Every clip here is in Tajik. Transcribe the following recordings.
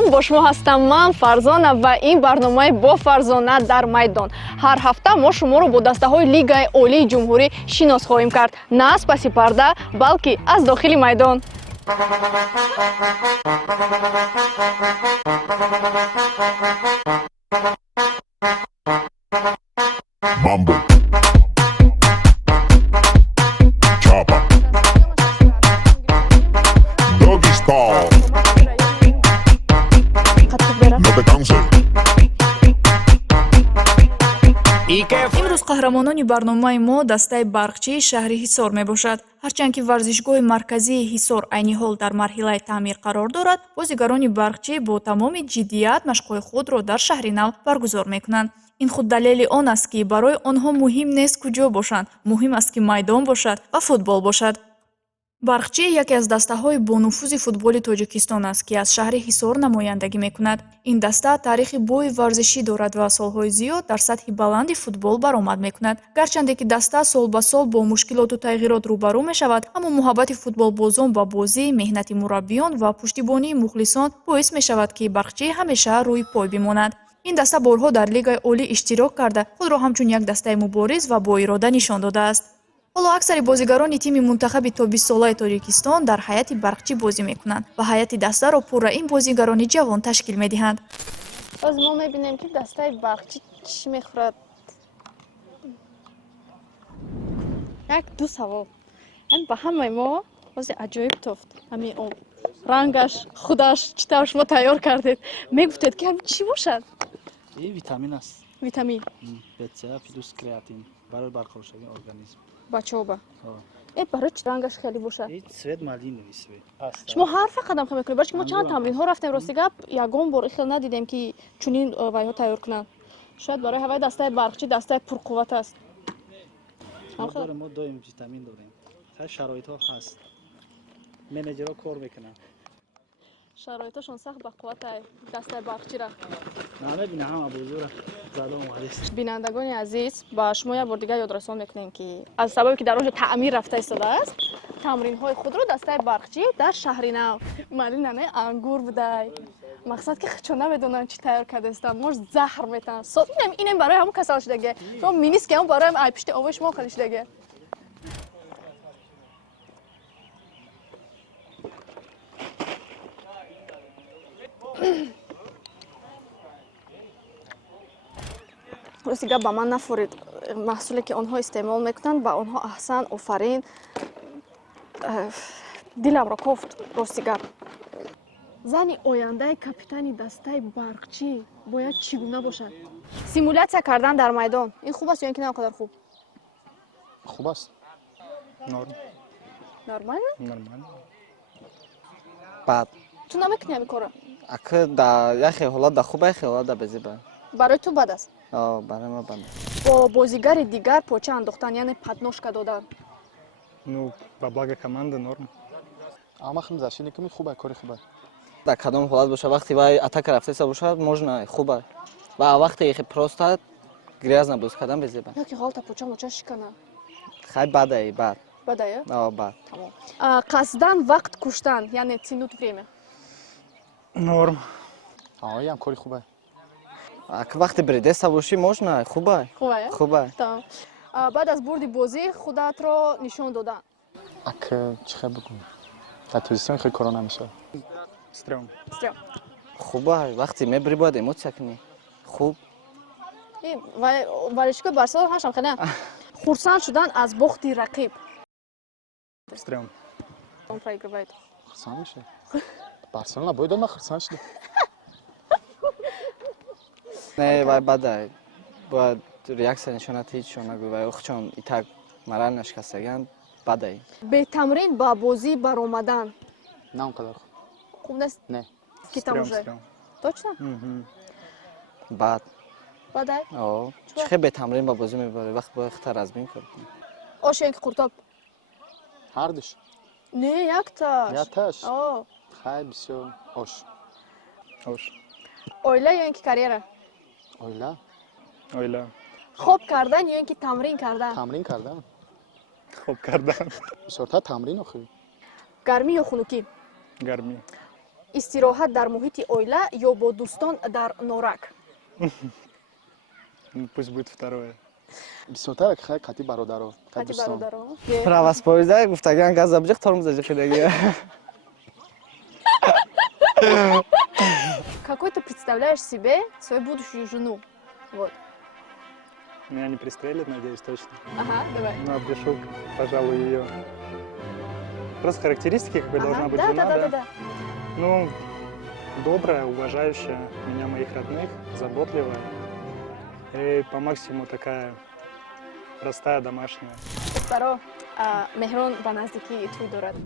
Салом, бо шумо ҳастам ман Фарзона ва ин барномаи бо Фарзона дар майдон. Ҳар ҳафта мо шуморо бо дастаҳои Лигаи Олии Ҷумҳурӣ шинос хоҳем кард. На аз паси парда, балки аз дохили майдон. Mambo. Chopper. Doggy style. No te canses. имрӯз қаҳрамонони барномаи мо дастаи барқчии шаҳри Ҳисор мебошад. Ҳарчанд ки варзишгоҳи марказии Ҳисор айни ҳол дар марҳилаи таъмир қарор дорад, бозигарони барқчӣ бо тамоми ҷиддият машқҳои худро дар шаҳри нав баргузор мекунанд. ин худ далели он аст ки барои онҳо муҳим нест куҷо бошанд, муҳим аст ки майдон бошад ва футбол бошад. барқчӣ яке аз дастаҳои бонуфузи футболи Тоҷикистон аст, ки аз шаҳри Ҳисор намояндагӣ мекунад. Ин даста таърихи бои варзишӣ дорад ва солҳои зиёд дар сатҳи баланди футбол баромад мекунад. Гарчанде ки даста сол ба сол бо мушкилоту тағйирот рӯбарӯ мешавад, аммо муҳаббати футболбозон ба бозӣ, меҳнати мураббиён ва пуштибонии мухлисон боис мешавад, ки барқчӣ ҳамеша рӯи пой бимонад. ин даста борҳо дар Лигаи Олӣ иштирок карда, худро ҳамчун як дастаи мубориз ва боирода нишон додааст. ҳоло аксари бозигарони тими мунтахаби то 20-солаи Тоҷикистон дар ҳайати барқчӣ бозӣ мекунанд ва ҳайати дастаро пурра ин бозигарони ҷавон ташкил медиҳанд. Боз мо мебинем ки дастаи барқчӣ чӣ мехӯрад. Як ду савол. Ҳам ба ҳамаи мо бози аҷоиб тофт. Ҳамин рангаш, худаш чӣ тавр шумо тайёр кардед? Мегуфтед ки ҳамин чӣ бошад? این ویتامین است. Витамин. به‌تر فیتوس کراتین برای برقراری ارگانیسم. Бачоба. Барои чӣ рангаш хеле бошад? این سوید مالی نویسید. шумо ҳар фақадам хел мекунед, барчи мо чанд тамринҳо рафтем, рости гап ягон бор хел надидем ки чунин вайҳо тайёр кунанд. шояд барои ҳавай дастаи барқчӣ дастаи пурқувват аст. ما دائم ویتامین داریم. هر شرایط‌ها هست. менеҷерها کار میکنن. шароиташон сахт бақувватай дастаи барқчира. نمی‌بینه هم ابوزور زاده اومده. бинандагони азиз, ба шумо як бор дигар ёдрасон мекунем ки аз сабабе ки дар онҷо таъмир рафта истодааст, тамринҳои худро дастаи барқчӣ дар шаҳри нав малинане ангур будай. мақсад ки худшон намедонанд чӣ тайёр кардастам, мош заҳр метавонанд. Сотинем инем барои ҳамон касал шудаге. шумо миниски ҳам барои ай пишти овои шумо хали шудаге. рости гап ба ман нафурид. маҳсуле ки онҳо истеъмол мекунанд ба онҳо аҳсан, офарин. диламро кофт рости гап. зани ояндаи капитани дастаи барқчӣ бояд чӣ гуна бошад? симулятсия кардан дар майдон ин хуб аст ё ин ки не он қадар хуб? خوب است. нормально? نرمال. بعد ту намекунӣ ҳамин корро? اگه در یک حالت در خوبه حالت در بزیبه барои ту бад аст. برای ما بنده бо бозигари дигар поча андохтан яъне падношка додан. Ну, по благо команды норм. اما خیلی زشتی که خوبه کاری خوبه. در کدام حالت باشه وقتی وای اتاک رفته باشه можна خوبه و وقتی که просто грязно بود کدام بزیبه яки ҳолта поча моча шикана. خیلی بده بعد бадая? بعد тамом. қасдан вақт куштан яъне тянуть время. Норм. آها هم کاری خوبه. اگه وقتی بریده باشی можна خوبه хубая? خوبه тамом. баъд аз бурди бозӣ худатро нишон додан. اگه چه بگم. در توزیستان خیلی کارا نمیشه. Стрём. стрём. خوبه وقتی میبری باید емоция کنی خوب валишкои барселона ҳашам хеле хурсанд шудан аз бохти рақиб. Стрём. он проигрывает. خرسان میشه. بارسلونا باید ما خرسان شده. не вай бада باید реакция нишонат ҳеҷ нагӯ вай ухчон итак марал нашкастаган бадай бетамрин ба бозӣ баромадан نه اونقدر خوب. хуб нест? نه. ки там Стрём, уже стрём. точно? бад бадай? чӣ хел бетамрин ба бозӣ мебарӣ вақт бояд хата размин кор ош ё ин ки қуртоб? هر دوش. не якташ. یتش. خیلی بسیار آش. Ош. оила ё ин ки карьера? اویلا. Ойла. хоб кардан ё ин ки тамрин кардан? تمرین کردم. خوب کردن. بسیارتر تمرین آخه. гармӣ ё хунукӣ? Гарми. истироҳат дар муҳити оила ё бо дӯстон дар норак? Ну, пусть будет второе. бисёртар қати бародаро Хати дӯстон. бародаро. Правас поезда гуфтаган газабҷиқ тормозаҷи қидаги. Какой ты представляешь себе свою будущую жену? Вот. Меня не пристрелят, надеюсь, точно. Ага, давай. Ну, опишу, пожалуй, ее. Просто характеристики, какой должна быть да, жена, да, да, да. Ну, добрая, уважающая меня, моих родных, заботливая. И по максимуму такая простая, домашняя. Духтаро, Меҳрон ба наздикии ту дорад.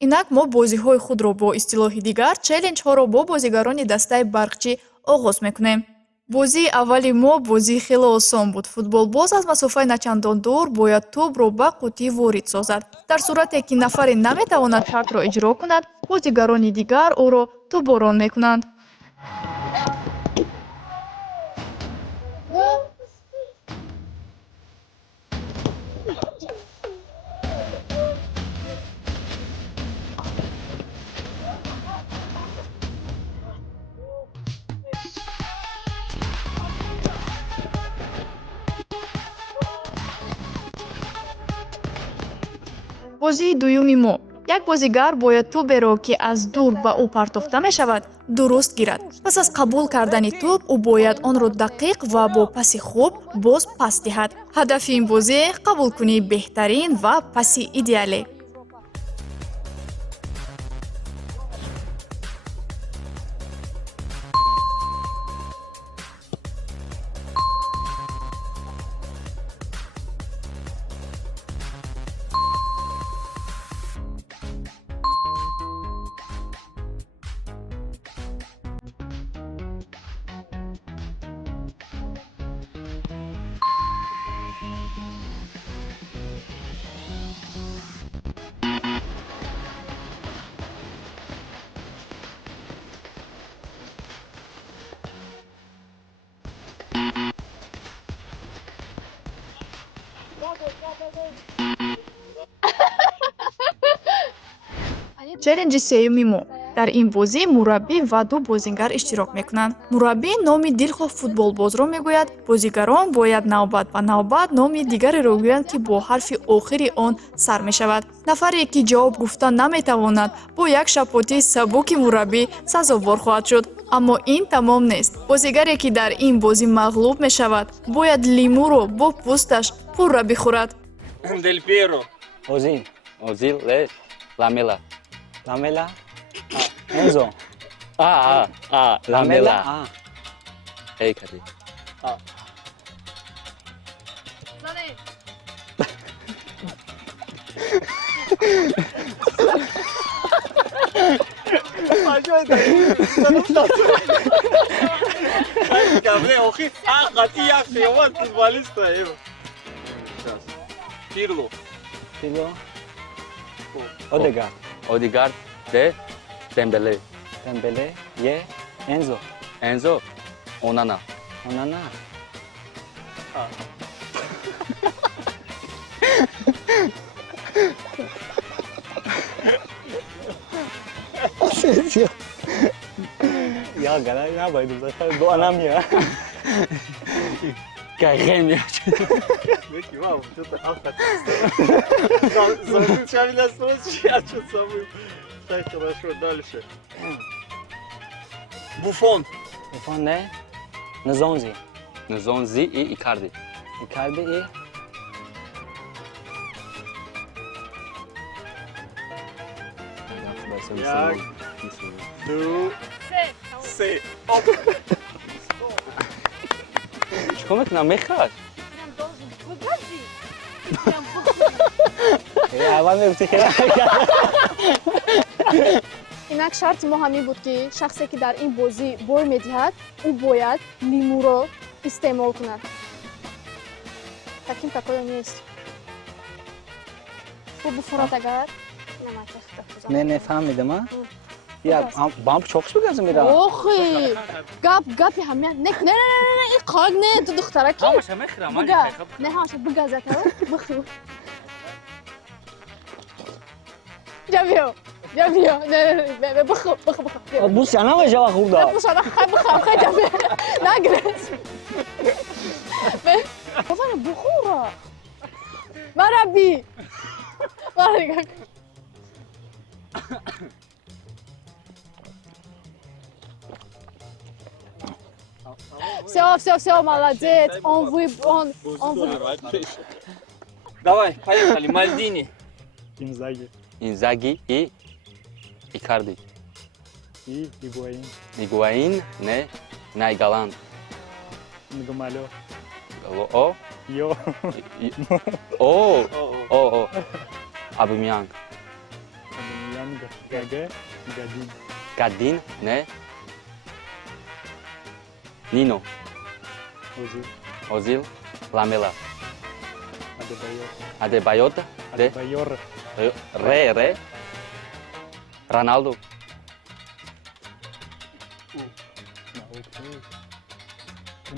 инак мо бозиҳои худро бо истилоҳи дигар челленҷҳоро бо бозигарони дастаи барқчӣ оғоз мекунем. бозии аввали мо бозии хеле осон буд. Футболбоз аз масофаи начандон дур бояд тӯбро ба қутӣ ворид созад. дар сурате ки нафаре наметавонад шартро иҷро кунад, бозигарони дигар ӯро тӯборон мекунанд. бозии дуюми мо. як бозигар бояд тӯберо, ки аз дур ба ӯ партофта мешавад, дуруст гирад. пас аз қабул кардани тӯб, ӯ бояд онро дақиқ ва бо паси хуб боз пас диҳад. ҳадафи ин бозӣ қабулкунии беҳтарин ва паси идеале. челленҷи сеюми мо. дар ин бозӣ мураббӣ ва ду бозигар иштирок мекунанд. мураббӣ номи дилхоҳ футболбозро мегӯяд, бозигарон бояд навбат ба навбат номи дигареро гӯянд, ки бо ҳарфи охири он сар мешавад. нафаре ки ҷавоб гуфта наметавонад, бо як шапотии сабуки мураббӣ сазовор хоҳад шуд. аммо ин тамом нест. бозигаре ки дар ин бозӣ мағлуб мешавад, бояд лимӯро бо пӯсташ пурра бихӯрад. Del Piero. Ozil, Ozil, Lesh, Lamela. Lamela, Enzo, Lamela. Ah, Hey, Kadi. Pirlo. Pirlo, Odegaard, Odegaard, de Dembele. Dembele, Ye, Enzo, Enzo, Onana. Onana, Ya gala ne yapaydım zaten bu anam ya. Кайхем я. Я что самый. Так, хорошо, дальше. Buffon. Buffon ne? Nzonzi, Nzonzi и Icardi. Icardi и Jak? Du. Se. Como é que não me faz? اول میگفتی که инак шарти мо ҳамин буд, ки шахсе ки дар ин бозӣ бой медиҳад, ӯ бояд лимӯро истеъмол кунад. таким такое нест. Бу буфурат агар نه نفهمیدم ها یا بام چوکش بگذارم میرم охи гапи ҳамин не ин қаг не ту духтараки Ҳамаша мехӯрам, ман буга кайхаб. не ҳамаша бугазата бихӯ ҷавиё بیا بیا نه بخو بوس انا ما جوا خورده بوس انا بخو خیلی نگرس بابا بخورا مربی مربی Все, молодец. Он Давай, поехали. Мальдини. Инзаги Инзаги и Икарди. и Игуаин. Игуаин, не Найгаланд. Нгумалё. О, Йо. о. Абумянг. Янга. Гаге. Гадин. Гадин, не Нино. Озил. Озил, Ламела. Адебайор. Адебайот, Адебайор. Ре. Роналду.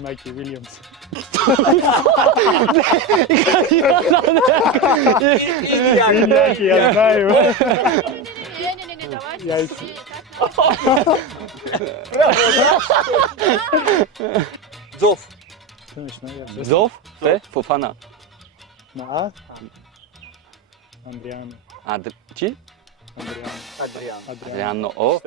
Майки Уильямс. Иньяки, я знаю. Не, давайте. Яйца. Зов. Смешно, я Зов, Фофана. На А? Андриан. Чи? Адриан. Адриано. О.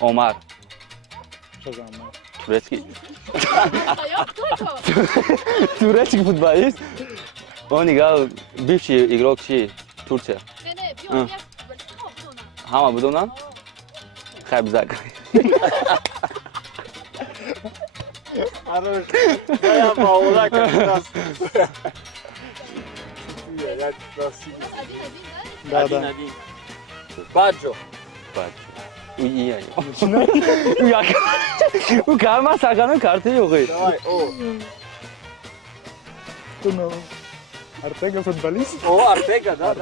Омар. Что за Омар? Турецкий. Кто это? Турецкий футболист. Он играл бывший игрок Турция. Не, бьём, я Хама Будуна? Хайбзак. Хорош. Моя Паула как раз. Да, да. Баджо. У карма сагану карты ёгы. Давай, Ну, Артега футболист? О, Артега, да.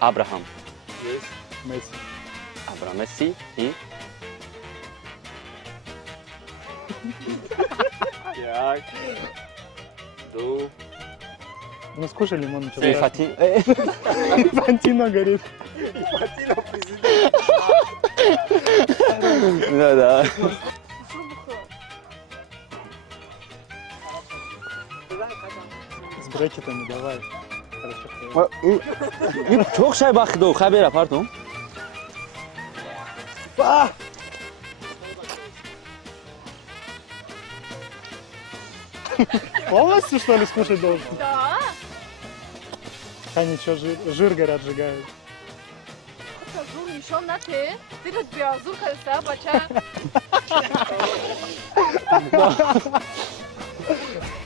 Абрахам. Месси. Абрахам Месси и Так. Ну, скушай лимон, ничего и страшного. Инфантино горит. Да. С брекетами давай. Хорошо. Çok şey bakdı, haber pardon. Полностью, что ли, скушать должен? Да. А ничего, жир горят, сжигают. Зур нишон нате. Дилат бия зур калса бача.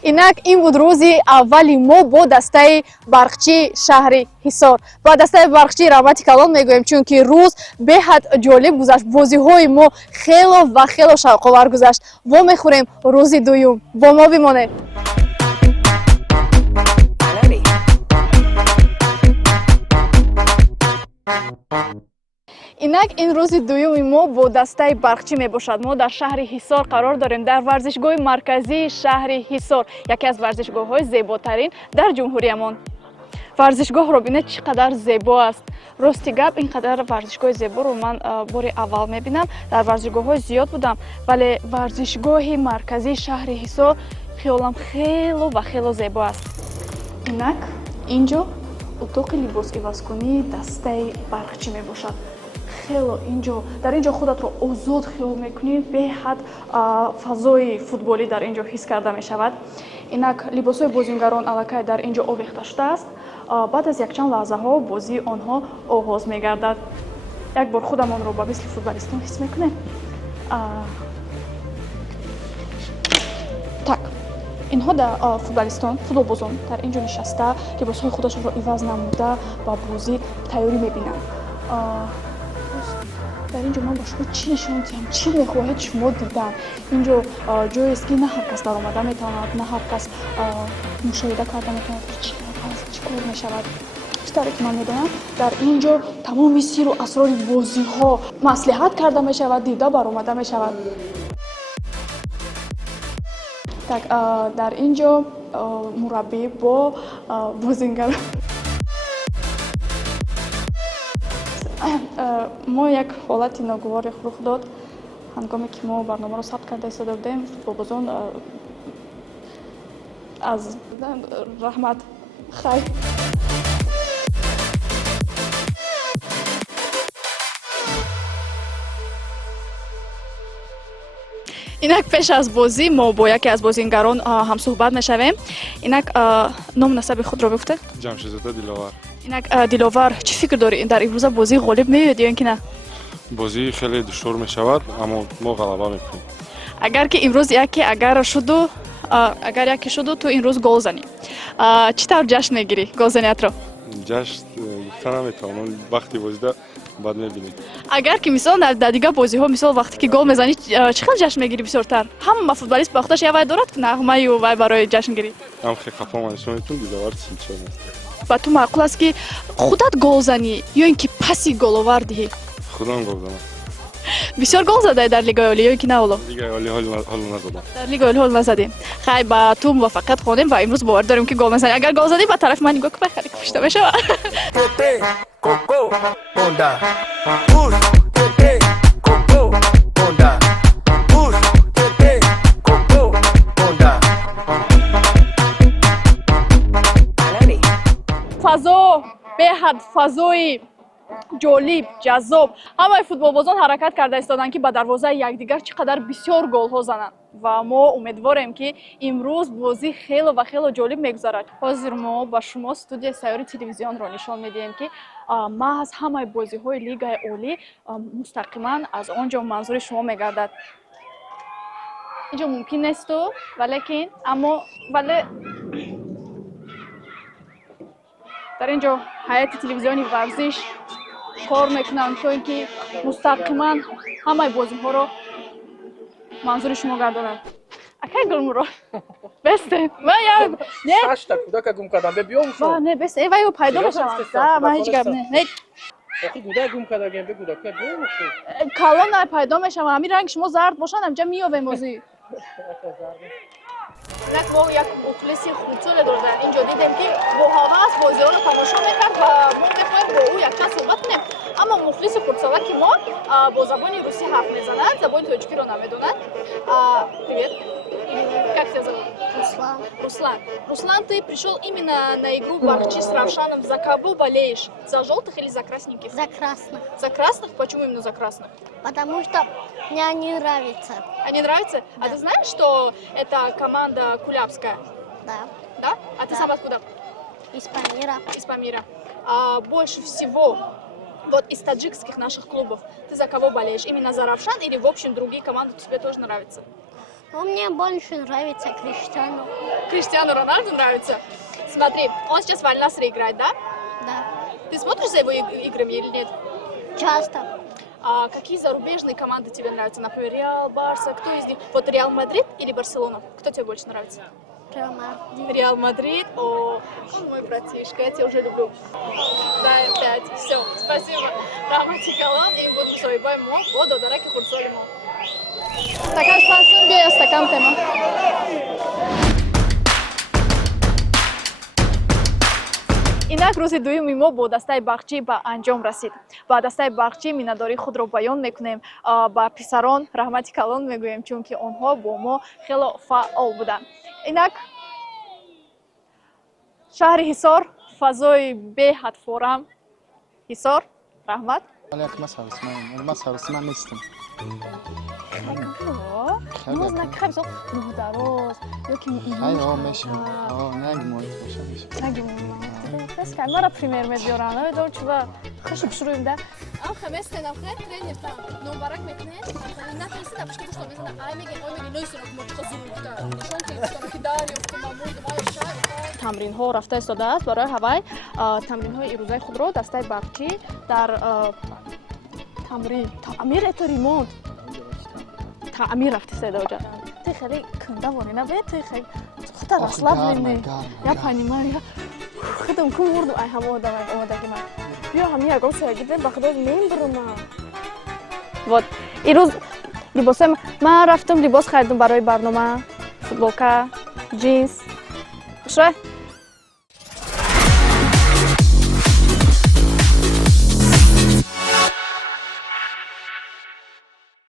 Инак ин буд рӯзи аввали мо бо дастаи барқчии шаҳри Ҳисор. Ба дастаи барқчии Равмати Калон мегӯем, чунки рӯз беҳад ҷолиб гузашт. Бозиҳои мо хело ва хело шавқовар гузашт. Во мехӯрем рӯзи дуюм. Бо мо бимонед. инак ин рӯзи дуюми мо бо дастаи барқчӣ мебошад. Мо дар шаҳри Ҳисор қарор дорем, дар варзишгоҳи марказии шаҳри Ҳисор, яке аз варзишгоҳҳои зеботарин дар ҷумҳуриямон. Варзишгоҳро бинед чӣ қадар зебо аст. Рости гап, ин қадар варзишгоҳи зеборо ман бори аввал мебинам. Дар варзишгоҳҳои зиёд будам, вале варзишгоҳи марказии шаҳри Ҳисор хиёлам хело ва хело зебо аст. инак инҷо утоқи либосивазкунии дастаи барқчӣ мебошад. хело инҷо дар инҷо худатро озод хиёл мекунӣ, беҳад фазои футболӣ дар инҷо ҳис карда мешавад. инак либосҳои бозингарон аллакай дар инҷо овехта шудааст. баъд аз якчанд лаҳзаҳо бозии онҳо оғоз мегардад. як бор худамонро ба мисли футболистон ҳис мекунем. так инҳо дар футболистон, футболбозон дар инҷо нишаста либосҳои худашонро иваз намуда ба бозӣ тайёрӣ мебинанд. дар инҷо ман ба шумо чӣ нишон диҳам, чӣ мехоҳед шумо дидан. инҷо ҷоест ки на ҳар кас даромада метавонад, на ҳар кас мушоҳида карда метавонад ки чӣ ҳаст, чӣ кор мешавад. чӣ тавре ки ман медонам, дар инҷо тамоми сиру асрори бозиҳо маслиҳат карда мешавад, дида баромада мешавад. так дар инҷо мураббӣ бо бозингарон. мо як ҳолати ногувор рух дод ҳангоме ки мо барномаро сабт карда истода будем. Футболбозон аз раҳмат хайр. Инак пеш аз бозӣ мо бо яке аз бозингарон ҳамсӯҳбат мешавем. Инак ном насаби худро бигуфтед? ҷамшидзода Диловар. Инак Диловар, чӣ фикр дорӣ дар имрӯза бозӣ ғолиб меояд ё ин ки на? Бозӣ хеле душвор мешавад, аммо мо ғалаба мекунем. Агар ки имрӯз агар яке шуду ту ин рӯз гол занӣ, чӣ тавр ҷашн мегирӣ голзаниятро? ҷашн гуфта наметавонам, вақти бозида баъд мебинем. Агар ки мисол дар дигар бозиҳо мисол вақте ки гол мезанӣ чӣ хел ҷашн мегирӣ бисёртар? Ҳама футболист ба худаш явай дорад нағмаю вай барои ҷашнгирӣ. Ам хе қафома нишонетун Диловар синчон аст. Ба ту маъқул аст ки худат гол занӣ ё ин ки паси головар диҳӣ? Худам гол занам. Бисёр гол задаи дар Лигаи Олӣ ё ин ки на оло? Лигаи Олӣ ҳоло назадам. Дар Лигаи Олӣ ҳол назадӣ. Хай ба ту муваффақият хонем ва имрӯз бовар дорем ки гол мезанӣ. Агар гол задӣ ба тарафи ман нигоҳ кун, хеле кушта мешавад. фазо беҳад фазои ҷолиб, ҷаззоб. Ҳамаи футболбозон ҳаракат карда истоданд ки ба дарвозаи якдигар чӣ қадар бисёр голҳо зананд. Ва мо умедворем ки имрӯз бозӣ хело ва хело ҷолиб мегузарад. Ҳозир мо ба шумо студияи сайёри телевизионро нишон медиҳем ки маҳз ҳамаи бозиҳои Лигаи Олӣ мустақиман аз он ҷо манзури шумо мегардад. Инҷо мумкин несту, валекин вале дар ин ҷо ҳайати телевизиони варзиш кор мекунанд то ин ки мустақиман ҳамаи бозиҳоро манзури шумо гардонанд. Акай гулмурод бестед Сашта кудака гум кардам биём шо. не бест эваю пайдо мешаванд. Да, ман ҳеҷ гап не. Охи кудак гум кардагем бе кудака биём шо. Калон най пайдо мешаванд. Ҳамин ранги шумо зард бошанд амҷа миёвем бозӣ. Инак мо як мухлиси хурдсоле дор дар ин ҷо дидем ки бо ҳавас бозиҳоро тамошо мекард ва мо мехоҳем бо ӯ якчанд суҳбат кунем. Аммо мухлиси хурдсола мо бо забони русӣ ҳарф мезанад, забони тоҷикиро намедонад. Привет. Как тебя зовут? Руслан. Руслан, ты пришел именно на игру Бахчи с Равшаном. За кого болеешь? За желтых или за красненьких? За красных. За красных? Почему именно за красных? Потому что мне они нравятся. Они нравятся? Да. А ты знаешь, что это команда Кулябская? Да. Да? А ты сам откуда? Из Памира. Из Памира. А больше всего вот из таджикских наших клубов ты за кого болеешь? Именно за Равшан или в общем другие команды тебе тоже нравятся? Ну, мне больше нравится Криштиану. Криштиану Роналду нравится? Смотри, он сейчас в Аль-Насре играет, да? Да. Ты смотришь за его играми или нет? Часто. А какие зарубежные команды тебе нравятся? Например, Реал, Барса, кто из них? Вот Реал Мадрид или Барселона? Кто тебе больше нравится? Реал Мадрид. Реал Мадрид. О, он мой братишка, я тебя уже люблю. Дай 5. Все, спасибо. Рахмати калон, и буду соебай мо, воду дараки хурсоли мо. Стакан спасибо, бе стакан тема. Инак рӯзи дуюми мо бо дастаи Бахчӣ ба анҷом расид. Ба дастаи Бахчӣ миннатдории худро баён мекунем. Ба писарон раҳмати калон мегӯем, чунки онҳо бо мо хело фаъол буданд. Инак шаҳри Ҳисор, фазои беҳад форам. Ҳисор, раҳмат. Ман сарвисман нестам. Ноз накай, бисо муҳдароз ёки Хайро мешам. Наги моҳит бошам мешам. Наги моҳит. Пескай, мара пример медиёрам. Наведор чува хушук шуруем да. Амхе местен, амхе тренер там. Номбарак мекне. Натриси да пушки пушто мезана. Ай меген, ой меген, нойсинок мочқа зурум кута. Нишон ки истона ки дариё ки мамуд май шай. Тамринҳо рафта истодааст барои ҳавай тамринҳои ирӯзаи худро дастаи Бахчӣ дар таъмир это ремонт. Таъмир рафти седоҷа. Ты хеле кунда ворина бе, ты хеле хута расслабленный. Я понимаю. Худам курду ай ҳаво омадаги ман. Биё ҳам ягон сагидем ба худо мембурма. Вот. Ирӯз либосам ман рафтам либос харидам барои барнома. Футболка, джинс. Yaxshi.